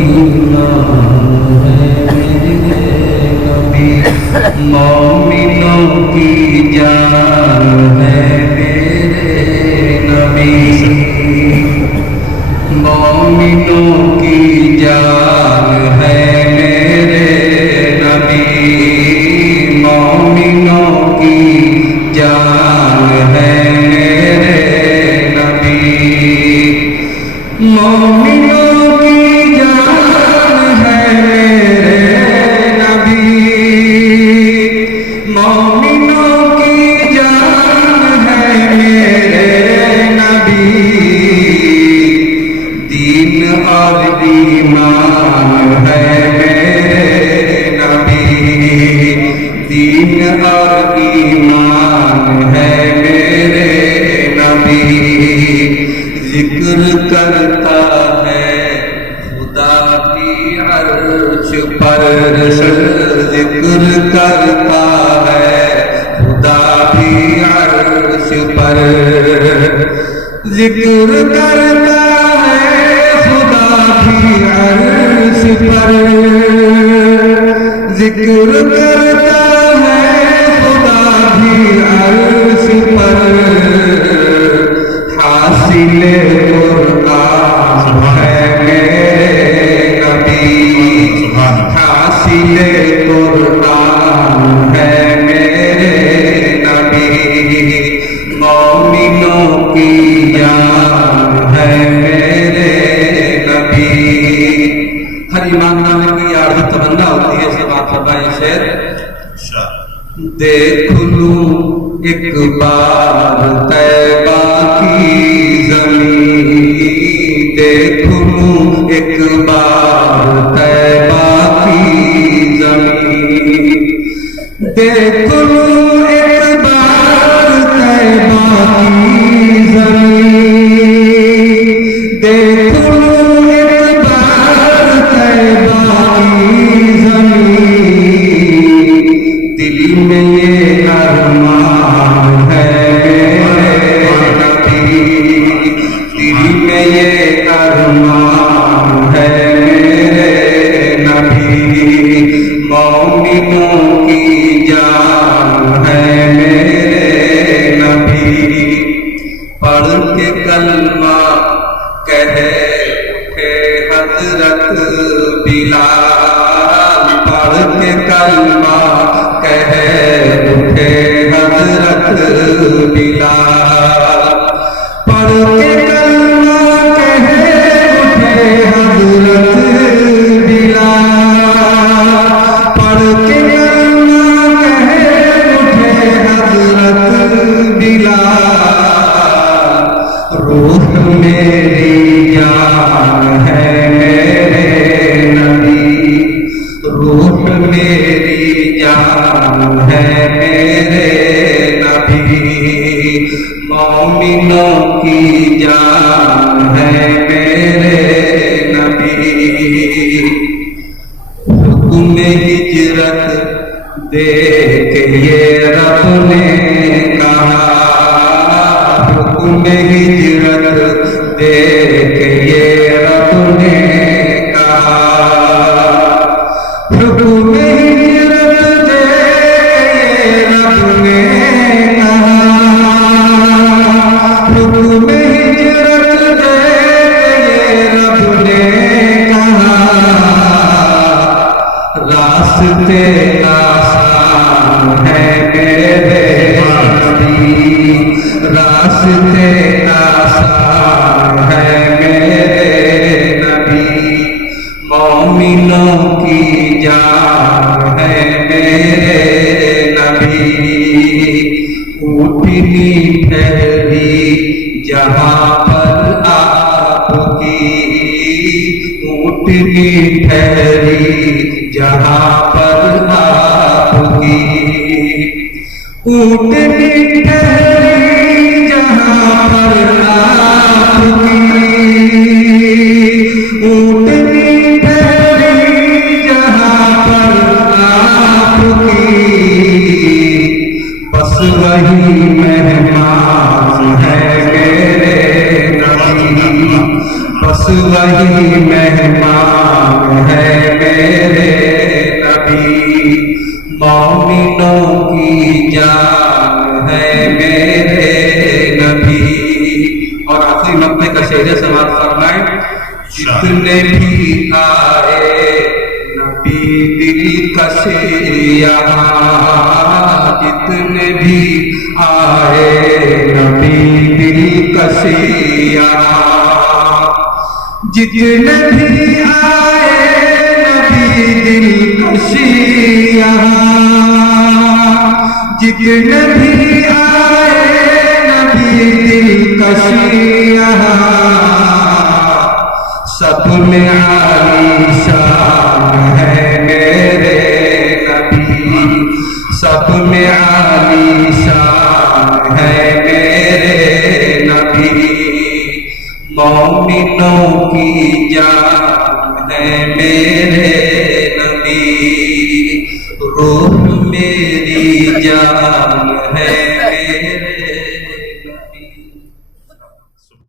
ایمان ہے میرے نبی، مومنوں کی جان ہے میرے نبی، مومنوں کی جان ہے میرے نبی، مومنوں کی جان ہے میرے نبی، مومنوں کی جان ہے میرے نبی، مومنوں کی جان ہے میرے نبی، دین اور ایمان ہے میرے نبی، دین اور ایمان ہے میرے نبی، ذکر کرتا ہے خدا کی عرش پر، ذکر کرتا ہے خدا کی عرش پر، ذکر کرتا ہے خدا کی عرش پر، ذکر کرتا ہے خدا کی عرش پر، حاصل قرآن ہے میرے نبی، حاصل قرآن ہے میرے نبی، مومنوں کی جان ہے میرے نبی۔ ہر ایمان نامے کی عارض تمنا ہوتی ہے، سے بات فرمائے شعر، دیکھ لوں ایک بار طیبہ کی زمین، دیکھ لوں ایک بار طیبہ کی زمین، دیکھ لوں ایک بار طیبہ کی زمین، دیکھ لوں ایک بار طیبہ کی زمین، دل میں یہ ارمان ہے میرے نبی، دل میں یہ ارمان ہے میرے نبی، مومنوں کی جان ہے میرے نبی، پڑھ کے کلمہ کہے اٹھے حضرت بلال، پڑھ کے کلمہ کہے اٹھے حضرت بلال، پڑھ کے کلمہ کہے اٹھے حضرت بلال، پڑھ کے کلمہ کہے اٹھے حضرت بلال، روح میری جان ہے میرے نبی، روح میری جان ہے میرے نبی، مومنوں کی جان ہے میرے نبی، حکم ہجرت دے کے یہ رب نے کہا، حکم ہجرت دے کے یہ رب نے کہا، حکم ہجرت دے کے رب نے کہا، حکم ہجرت دے کے رب نے کہا، راستے آسان ہے میرے نبی، راستے آسان ہے میرے نبی، مومنوں کی جان ہے میرے نبی، اٹھنی ٹھہری جہاں پر آپ کی، اٹھنی ٹھہری جہاں پر آپ کی، اٹھنی ٹھہری جہاں پر آپ کی، اٹھنی ٹھہری جہاں پر آپ کی، بس وہی مہمان ہے میرے نبی، بس وہی مہمان ہے میرے نبی، مومنوں کی جان ہے میرے نبی۔ اور آخری مقطع کا شعر سماعت فرمائیں، جتنے بھی آئے نبی دل کشی یہاں، جتنے بھی آئے نبی دل کشی یہاں، جتنے بھی آئے نبی دل کشی یہاں، جتنے بھی آئے نبی دل کشی یہاں، سب میں عالی شان ہے میرے نبی، سب میں عالی شان ہے میرے نبی، مومنوں کی جان ہے میرے نبی، روح میری جان ہے میرے